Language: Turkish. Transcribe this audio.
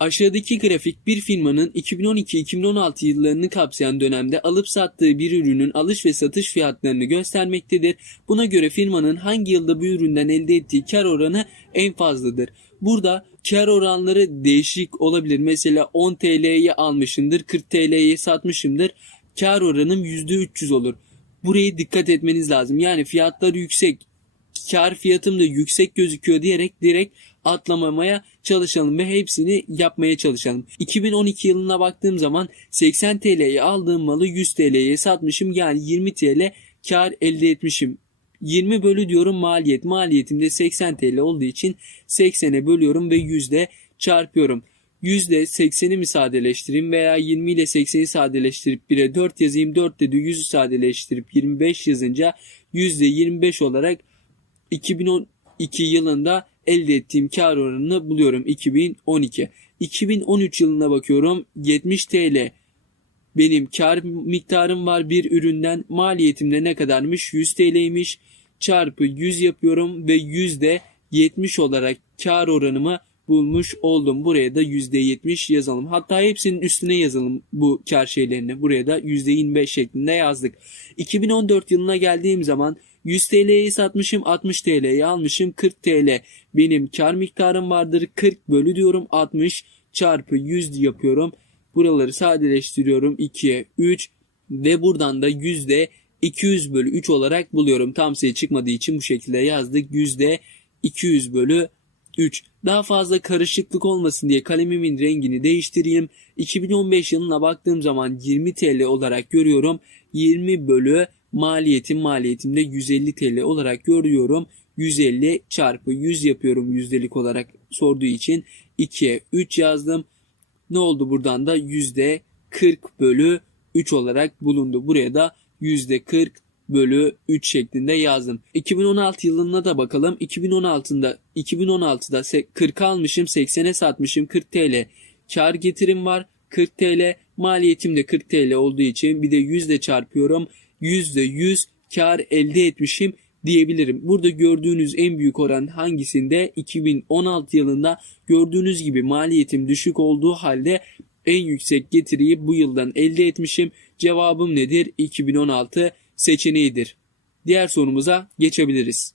Aşağıdaki grafik bir firmanın 2012-2016 yıllarını kapsayan dönemde alıp sattığı bir ürünün alış ve satış fiyatlarını göstermektedir. Buna göre firmanın hangi yılda bu üründen elde ettiği kar oranı en fazladır. Burada kar oranları değişik olabilir. Mesela 10 TL'ye almışımdır, 40 TL'ye satmışımdır. Kar oranım %300 olur. Buraya dikkat etmeniz lazım. Yani fiyatlar yüksek, kar fiyatım da yüksek gözüküyor diyerek direkt atlamamaya çalışalım ve hepsini yapmaya çalışalım. 2012 yılına baktığım zaman 80 TL'ye aldığım malı 100 TL'ye satmışım yani 20 TL kar elde etmişim. 20 bölü diyorum maliyet. Maliyetim de 80 TL olduğu için 80'e bölüyorum ve yüzde çarpıyorum. Yüzde 80'i mi sadeleştireyim veya 20 ile 80'i sadeleştirip 1'e 4 yazayım. 4 de 100'ü sadeleştirip 25 yazınca yüzde 25 olarak 2012 yılında elde ettiğim kar oranını buluyorum 2012. 2013 yılına bakıyorum. 70 TL benim kar miktarım var bir üründen. Maliyetim de ne kadarmış? 100 TL'ymiş çarpı 100 yapıyorum ve yüzde 70 olarak kar oranımı bulmuş oldum. Buraya da yüzde 70 yazalım. Hatta hepsinin üstüne yazalım bu kar şeylerini. Buraya da yüzde 25 şeklinde yazdık. 2014 yılına geldiğim zaman 100 TL'yi satmışım 60 TL'yi almışım 40 TL benim kar miktarım vardır 40 bölü diyorum 60 çarpı 100 yapıyorum buraları sadeleştiriyorum 2'ye 3 ve buradan da yüzde 200 bölü 3 olarak buluyorum tam sayı çıkmadığı için bu şekilde yazdık yüzde 200 bölü 3. Daha fazla karışıklık olmasın diye kalemimin rengini değiştireyim. 2015 yılına baktığım zaman 20 TL olarak görüyorum. 20 bölü maliyetim maliyetimde 150 TL olarak görüyorum. 150 çarpı 100 yapıyorum yüzdelik olarak sorduğu için 2'ye 3 yazdım. Ne oldu buradan da yüzde 40 bölü 3 olarak bulundu. Buraya da yüzde 40 bölü 3 şeklinde yazdım. 2016 yılına da bakalım. 2016'da 2016'da 40 almışım, 80'e satmışım 40 TL. Kar getirim var 40 TL. Maliyetim de 40 TL olduğu için bir de 100 ile çarpıyorum. Yüzde 100 kar elde etmişim diyebilirim. Burada gördüğünüz en büyük oran hangisinde? 2016 yılında gördüğünüz gibi maliyetim düşük olduğu halde en yüksek getiriyi bu yıldan elde etmişim. Cevabım nedir? 2016 seçeneğidir. Diğer sorumuza geçebiliriz.